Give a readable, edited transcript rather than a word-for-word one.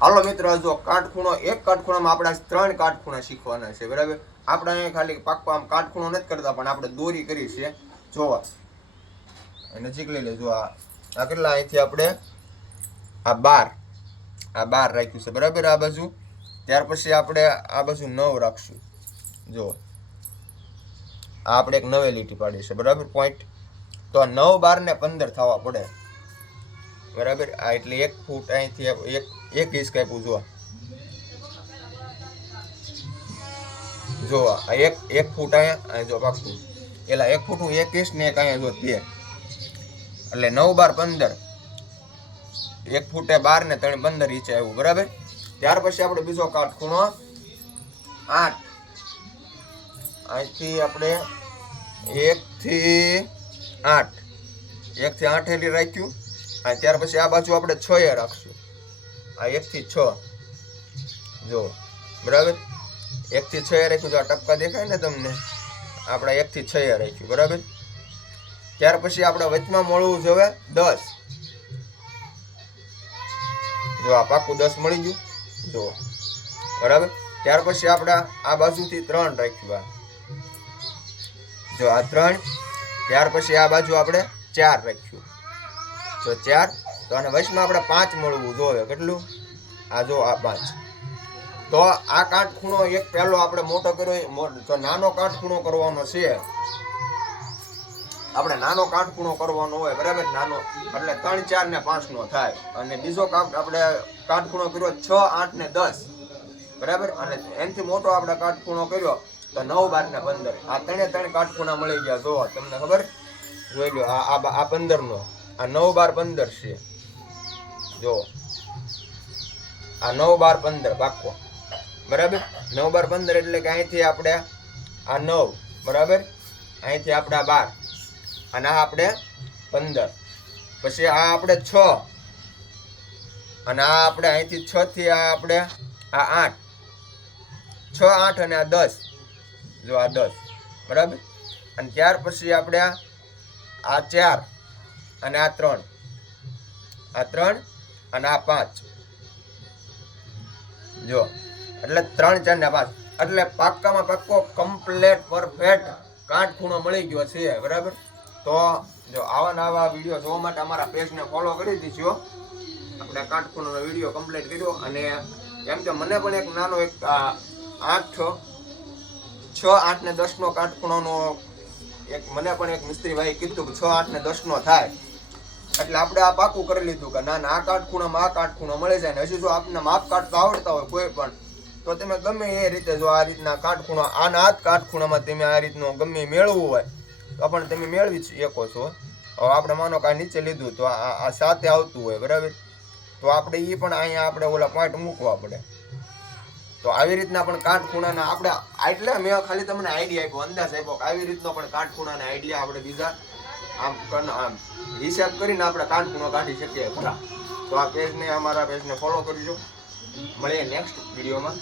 હાલો મિત્રો, જો કાટખૂણો એક કાટખૂણામાં આપણે 3 કાટખૂણા શીખવાના છે, બરાબર. આપણે અહીંયા ખાલી પાક્કો આમ કાટખૂણો નથી કરતા, પણ આપણે દોરી કરી છે. જોવા નજીક લઈ લેજો. આ કેટલા અહીંથી આપણે આ 12 રાખ્યું છે, બરાબર. આ બાજુ ત્યાર પછી આપણે આ બાજુ 9 રાખશું. જો આ આપણે એક નવી લીટી પાડી છે, બરાબર. પોઈન્ટ તો 9, 12 ને 15 થવા પડે, બરાબર. આ એટલે 1 ફૂટ અહીંથી એક ઇંચ કાપ્યું. જો આ એક ફૂટ અહીંયા જો પાકું એલા 1 ફૂટ 1 ઇંચ ને એક અહીંયા જો 13, એટલે 9, 12, 15. 1 ફૂટે 12 ને 3 15 ઇંચ આવ્યું, બરાબર. ત્યાર પછી આપણે બીજો કાટખૂણો 8, અહીંથી આપણે 1 થી 8 એલી રાખ્યું. અને ત્યાર પછી આ બાજુ આપણે 6 રાખશું. આ 1 થી 6 જો, બરાબર. 1 થી 6 રાખ્યું. તો આ ટપકા દેખાય ને તમને, આપણે 1 થી 6 રાખ્યું, બરાબર. ત્યાર પછી આપણે વચમાં મળવું જોઈએ 10. જો આ પાકું 10 મળી ગયું, જો, બરાબર. ત્યાર પછી આપણે આ બાજુથી 3 રાખ્યું. જો આ 3. ત્યાર પછી આ બાજુ આપણે 4 રાખ્યું. તો 4. તો આને વચમાં આપણે 5 મળવું જોઈએ. કેટલું? આ જો આ 5. તો આ કાટખૂણો એક પહેલો આપણે મોટો કર્યો. તો નાનો કાટખૂણો કરવાનો છે આપણે. નાનો કાટખૂણો કરવાનો હોય, બરાબર. નાનો એટલે 3, 4 ને 5 નો થાય. અને બીજો આપણે કાટખૂણો કર્યો 6, 8 ને 10, બરાબર. અને એનાથી મોટો આપણે કાટખૂણો કર્યો તો 9, 12 ને 15. આ 3 કાટખૂણા મળી ગયા. જો તમને ખબર જોઈ લો. આ 15 નો, આ 9, 12, 15 છે. જો આ 9, 12, 15 પાક્કો, બરાબર. 9, 12, 15 એટલે કે અહીંથી આપણે આ 9, બરાબર. અહીંથી આપણે આ 12 અને આ આપણે 15. પછી આ આપણે 6 અને આ આપણે અહીંથી 6 થી આ આપણે આ 8, 6, 8 અને આ 10. જો આ 10, બરાબર. અને ત્યાર પછી આપણે આ 4 અને આ 3, આ 3 અને આ 5. જો એટલે 3, 4 ને 5 એટલે પાક્કામાં પાક્કો કમ્પ્લેટ પરફેક્ટ કાટખૂણો મળી ગયો છે, બરાબર. તો જો આવા વિડીયો જોવા માટે અમારા પેજને ફોલો કરી દીજો. આપણે કાટખૂણોનો વિડીયો કમ્પ્લીટ કર્યો. અને એમ કે મને પણ એક નાનો એક 6, 8 ને 10 નો કાટખૂણોનો મને પણ એક મિસ્ત્રી ભાઈ કીધું કે 6, 8 ને 10 નો થાય. એટલે આપણે આ પાકું કરી લીધું કે ના આ કાટખૂણામાં આ કાટખૂણો મળી જાય. ને હજી જો આપને માપ કાઢતા આવડતા હોય કોઈ પણ, તો તમે ગમે એ રીતે જો આ રીતના કાટખૂણો આ કાટખૂણામાં તમે આ રીતનું ગમે મેળવવું હોય તો પણ તમે મેળવી શકો છો. હવે આપણે માનો કે નીચે લીધું તો આ સાથે આવતું હોય, બરાબર. તો આપણે એ પણ અહીંયા આપણે ઓલા પોઈન્ટ મૂકવા પડે. તો આવી રીતના પણ કાટખૂણાના આપણે એટલે મેં ખાલી તમને આઈડિયા આપ્યો, અંદાજ આપ્યો કે આવી રીતનો પણ કાટખૂણાના આઈડિયા આપણે બીજા આમ હિસાબ કરીને આપણે કાટખૂણો કાઢી શકીએ ખરા. તો આ પેજને અમારા પેજને ફોલો કરજો. મળીએ નેક્સ્ટ વિડીયોમાં.